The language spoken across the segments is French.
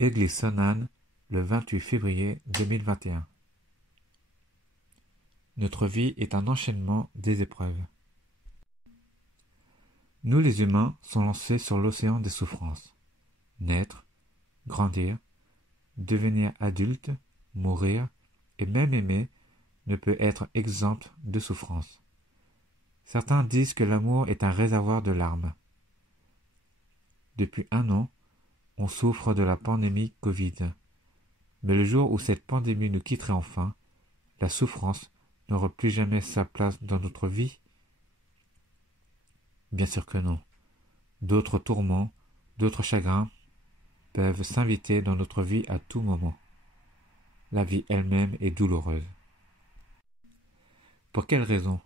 Église Sainte-Anne, le 28 février 2021. Notre vie est un enchaînement des épreuves. Nous les humains sommes lancés sur l'océan des souffrances. Naître, grandir, devenir adulte, mourir et même aimer ne peut être exempt de souffrance. Certains disent que l'amour est un réservoir de larmes. Depuis 1 an, on souffre de la pandémie Covid. Mais le jour où cette pandémie nous quitterait enfin, la souffrance n'aura plus jamais sa place dans notre vie? Bien sûr que non. D'autres tourments, d'autres chagrins peuvent s'inviter dans notre vie à tout moment. La vie elle-même est douloureuse. Pour quelle raison?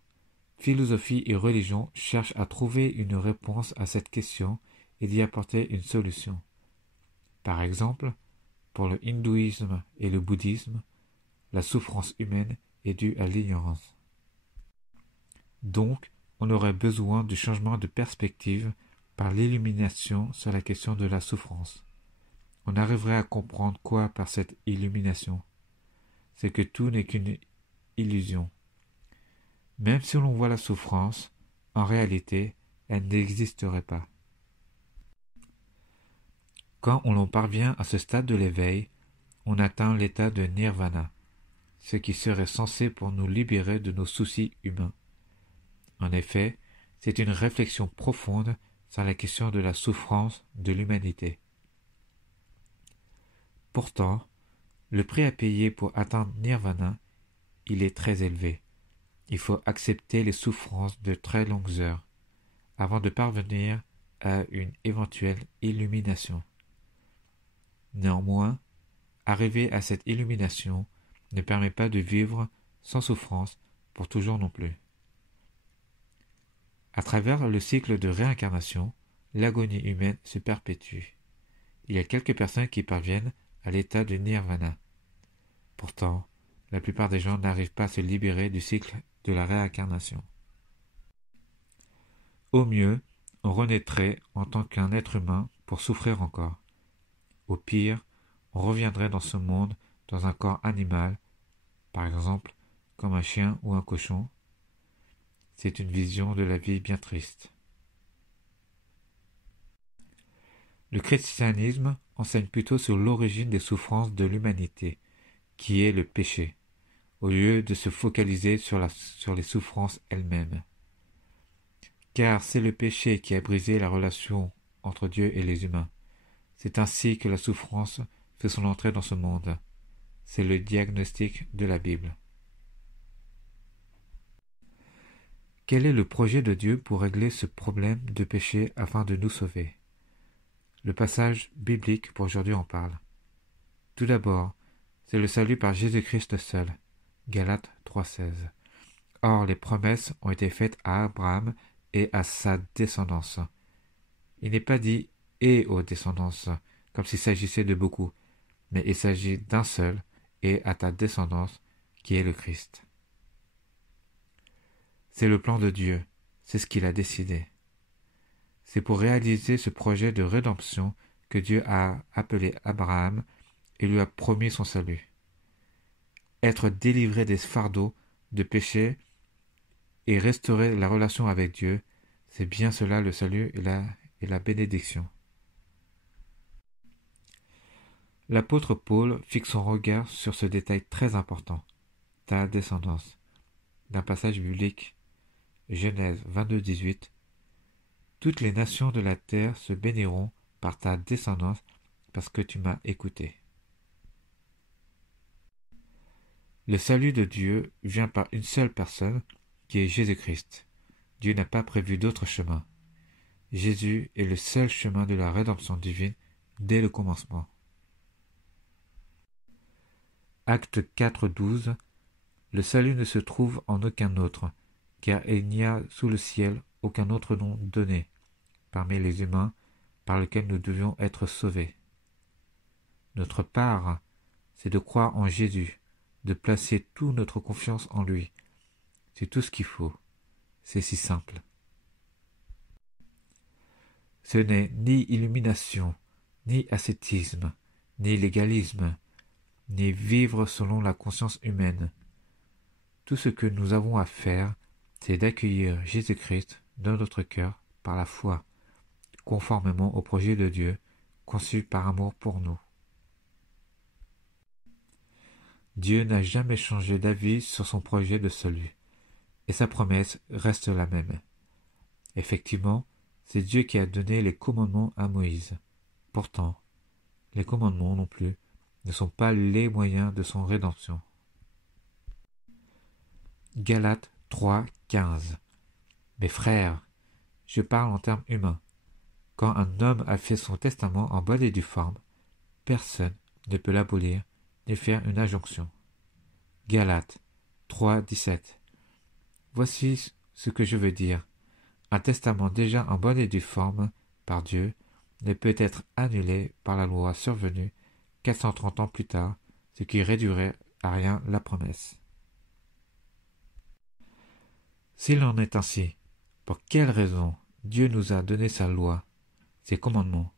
Philosophie et religion cherchent à trouver une réponse à cette question et d'y apporter une solution. Par exemple, pour le hindouisme et le bouddhisme, la souffrance humaine est due à l'ignorance. Donc, on aurait besoin du changement de perspective par l'illumination sur la question de la souffrance. On arriverait à comprendre quoi par cette illumination? C'est que tout n'est qu'une illusion. Même si l'on voit la souffrance, en réalité, elle n'existerait pas. Quand on en parvient à ce stade de l'éveil, on atteint l'état de nirvana, ce qui serait censé pour nous libérer de nos soucis humains. En effet, c'est une réflexion profonde sur la question de la souffrance de l'humanité. Pourtant, le prix à payer pour atteindre nirvana, il est très élevé. Il faut accepter les souffrances de très longues heures avant de parvenir à une éventuelle illumination. Néanmoins, arriver à cette illumination ne permet pas de vivre sans souffrance pour toujours non plus. À travers le cycle de réincarnation, l'agonie humaine se perpétue. Il y a quelques personnes qui parviennent à l'état de nirvana. Pourtant, la plupart des gens n'arrivent pas à se libérer du cycle de la réincarnation. Au mieux, on renaîtrait en tant qu'un être humain pour souffrir encore. Au pire, on reviendrait dans ce monde dans un corps animal, par exemple comme un chien ou un cochon. C'est une vision de la vie bien triste. Le christianisme enseigne plutôt sur l'origine des souffrances de l'humanité, qui est le péché, au lieu de se focaliser sur les souffrances elles-mêmes. Car c'est le péché qui a brisé la relation entre Dieu et les humains. C'est ainsi que la souffrance fait son entrée dans ce monde. C'est le diagnostic de la Bible. Quel est le projet de Dieu pour régler ce problème de péché afin de nous sauver? Le passage biblique pour aujourd'hui en parle. Tout d'abord, c'est le salut par Jésus-Christ seul. Galates 3,16. Or, les promesses ont été faites à Abraham et à sa descendance. Il n'est pas dit « et aux descendances », comme s'il s'agissait de beaucoup, mais il s'agit d'un seul, et à ta descendance, qui est le Christ. C'est le plan de Dieu, c'est ce qu'il a décidé. C'est pour réaliser ce projet de rédemption que Dieu a appelé Abraham et lui a promis son salut. Être délivré des fardeaux de péché et restaurer la relation avec Dieu, c'est bien cela le salut et la bénédiction. L'apôtre Paul fixe son regard sur ce détail très important, ta descendance. D'un passage biblique, Genèse 22,18, toutes les nations de la terre se béniront par ta descendance parce que tu m'as écouté. Le salut de Dieu vient par une seule personne, qui est Jésus-Christ. Dieu n'a pas prévu d'autre chemin. Jésus est le seul chemin de la rédemption divine dès le commencement. Acte 4,12. Le salut ne se trouve en aucun autre, car il n'y a sous le ciel aucun autre nom donné, parmi les humains, par lequel nous devions être sauvés. Notre part, c'est de croire en Jésus, de placer toute notre confiance en lui. C'est tout ce qu'il faut. C'est si simple. Ce n'est ni illumination, ni ascétisme, ni légalisme, ni vivre selon la conscience humaine. Tout ce que nous avons à faire, c'est d'accueillir Jésus-Christ dans notre cœur par la foi, conformément au projet de Dieu, conçu par amour pour nous. Dieu n'a jamais changé d'avis sur son projet de salut, et sa promesse reste la même. Effectivement, c'est Dieu qui a donné les commandements à Moïse. Pourtant, les commandements non plus ne sont pas les moyens de son rédemption. Galates 3, 15. Mes frères, je parle en termes humains. Quand un homme a fait son testament en bonne et due forme, personne ne peut l'abolir ni faire une injonction. Galates 3, 17. Voici ce que je veux dire. Un testament déjà en bonne et due forme par Dieu ne peut être annulé par la loi survenue 430 ans plus tard, ce qui réduirait à rien la promesse. S'il en est ainsi, pour quelle raison Dieu nous a donné sa loi, ses commandements?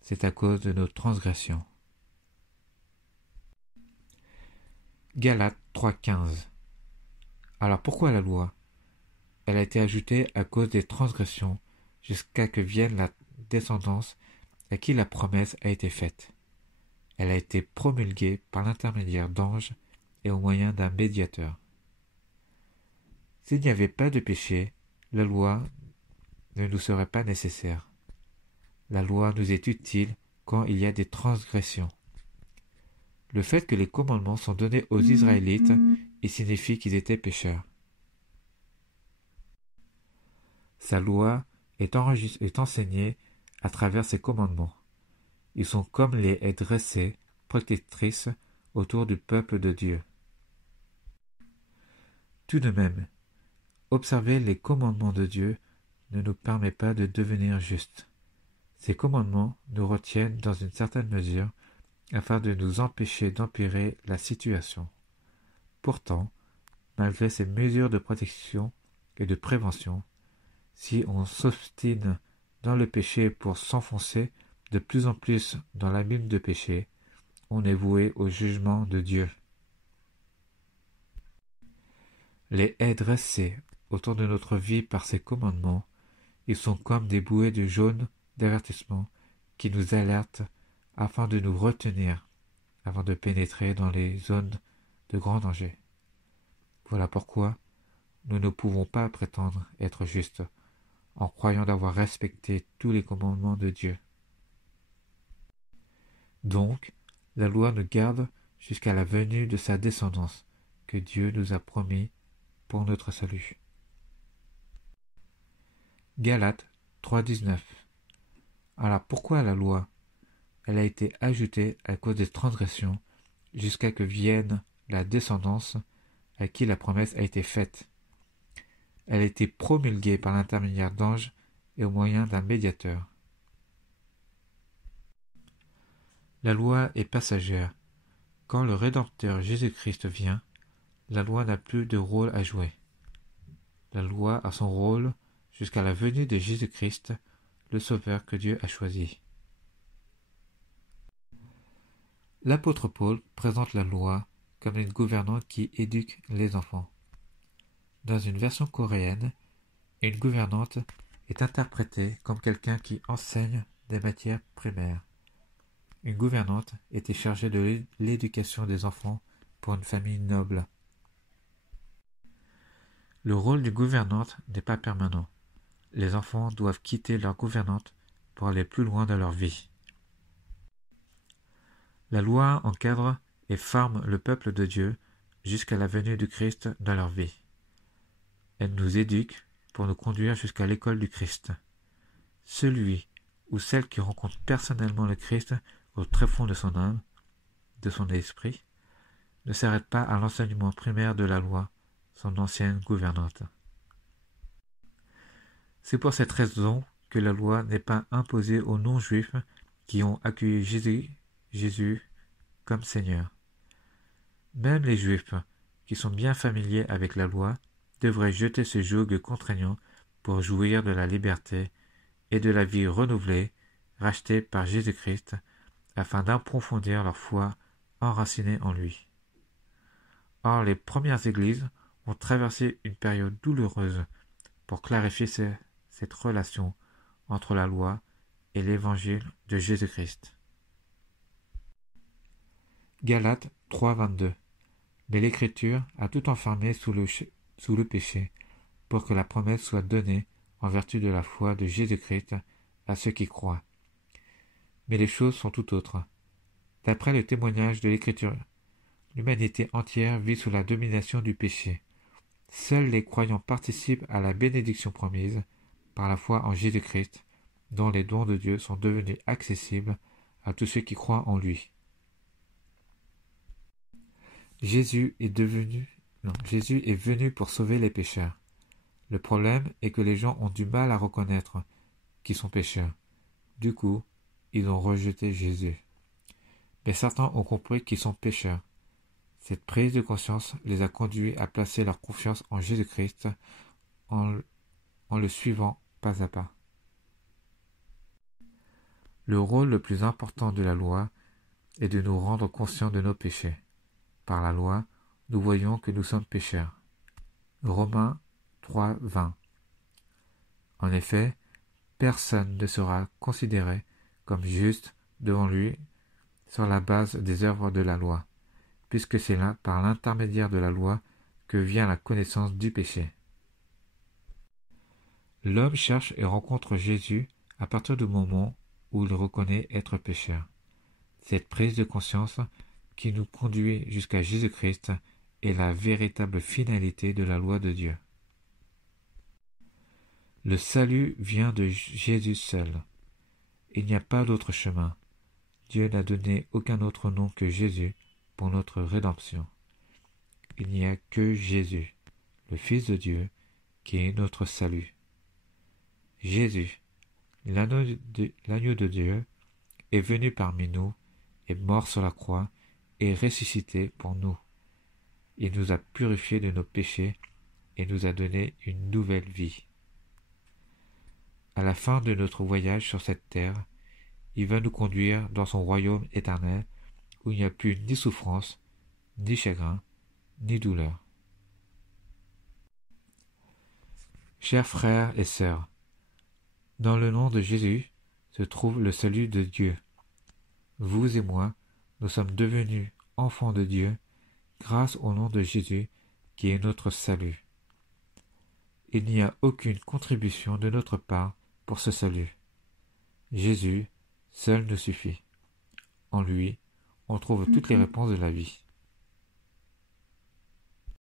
C'est à cause de nos transgressions. Galates 3,15. Alors pourquoi la loi? Elle a été ajoutée à cause des transgressions jusqu'à que vienne la descendance à qui la promesse a été faite. Elle a été promulguée par l'intermédiaire d'anges et au moyen d'un médiateur. S'il n'y avait pas de péché, la loi ne nous serait pas nécessaire. La loi nous est utile quand il y a des transgressions. Le fait que les commandements sont donnés aux Israélites, il signifie qu'ils étaient pécheurs. Sa loi est enseignée à travers ses commandements. Ils sont comme les haies dressées, protectrices autour du peuple de Dieu. Tout de même, observer les commandements de Dieu ne nous permet pas de devenir justes. Ces commandements nous retiennent dans une certaine mesure afin de nous empêcher d'empirer la situation. Pourtant, malgré ces mesures de protection et de prévention, si on s'obstine dans le péché pour s'enfoncer de plus en plus dans l'abîme de péché, on est voué au jugement de Dieu. Les haies dressées autour de notre vie par ces commandements, ils sont comme des bouées de jaune d'avertissement qui nous alertent afin de nous retenir avant de pénétrer dans les zones de grand danger. Voilà pourquoi nous ne pouvons pas prétendre être justes en croyant d'avoir respecté tous les commandements de Dieu. Donc, la loi nous garde jusqu'à la venue de sa descendance que Dieu nous a promis pour notre salut. Galates 3,19. Alors pourquoi la loi? Elle a été ajoutée à cause des transgressions jusqu'à que vienne la descendance à qui la promesse a été faite. Elle a été promulguée par l'intermédiaire d'anges et au moyen d'un médiateur. La loi est passagère. Quand le Rédempteur Jésus-Christ vient, la loi n'a plus de rôle à jouer. La loi a son rôle jusqu'à la venue de Jésus-Christ, le Sauveur que Dieu a choisi. L'apôtre Paul présente la loi comme une gouvernante qui éduque les enfants. Dans une version coréenne, une gouvernante est interprétée comme quelqu'un qui enseigne des matières primaires. Une gouvernante était chargée de l'éducation des enfants pour une famille noble. Le rôle d'une gouvernante n'est pas permanent. Les enfants doivent quitter leur gouvernante pour aller plus loin dans leur vie. La loi encadre et forme le peuple de Dieu jusqu'à la venue du Christ dans leur vie. Elle nous éduque pour nous conduire jusqu'à l'école du Christ. Celui ou celle qui rencontre personnellement le Christ au tréfonds de son âme, de son esprit, ne s'arrête pas à l'enseignement primaire de la loi, son ancienne gouvernante. C'est pour cette raison que la loi n'est pas imposée aux non-juifs qui ont accueilli Jésus comme Seigneur. Même les Juifs, qui sont bien familiers avec la loi, devraient jeter ce joug contraignant pour jouir de la liberté et de la vie renouvelée, rachetée par Jésus-Christ, afin d'approfondir leur foi enracinée en lui. Or, les premières églises ont traversé une période douloureuse pour clarifier cette relation entre la loi et l'évangile de Jésus-Christ. Galates 3,22. Mais l'Écriture a tout enfermé sous le péché, pour que la promesse soit donnée en vertu de la foi de Jésus-Christ à ceux qui croient. Mais les choses sont tout autres. D'après le témoignage de l'Écriture, l'humanité entière vit sous la domination du péché. Seuls les croyants participent à la bénédiction promise par la foi en Jésus-Christ, dont les dons de Dieu sont devenus accessibles à tous ceux qui croient en lui. Jésus est venu pour sauver les pécheurs. Le problème est que les gens ont du mal à reconnaître qu'ils sont pécheurs. Du coup, ils ont rejeté Jésus. Mais certains ont compris qu'ils sont pécheurs. Cette prise de conscience les a conduits à placer leur confiance en Jésus-Christ en le suivant pas à pas. Le rôle le plus important de la loi est de nous rendre conscients de nos péchés. Par la loi, nous voyons que nous sommes pécheurs. Romains 3,20. En effet, personne ne sera considéré comme juste devant lui sur la base des œuvres de la loi, puisque c'est là, par l'intermédiaire de la loi, que vient la connaissance du péché. L'homme cherche et rencontre Jésus à partir du moment où il reconnaît être pécheur. Cette prise de conscience qui nous conduit jusqu'à Jésus-Christ est la véritable finalité de la loi de Dieu. Le salut vient de Jésus seul. Il n'y a pas d'autre chemin. Dieu n'a donné aucun autre nom que Jésus pour notre rédemption. Il n'y a que Jésus, le Fils de Dieu, qui est notre salut. Jésus, l'agneau de Dieu, est venu parmi nous, est mort sur la croix et ressuscité pour nous. Il nous a purifiés de nos péchés et nous a donné une nouvelle vie. À la fin de notre voyage sur cette terre, il va nous conduire dans son royaume éternel où il n'y a plus ni souffrance, ni chagrin, ni douleur. Chers frères et sœurs, dans le nom de Jésus se trouve le salut de Dieu. Vous et moi, nous sommes devenus enfants de Dieu grâce au nom de Jésus qui est notre salut. Il n'y a aucune contribution de notre part pour ce salut. Jésus seul nous suffit. En lui, on trouve toutes les réponses de la vie.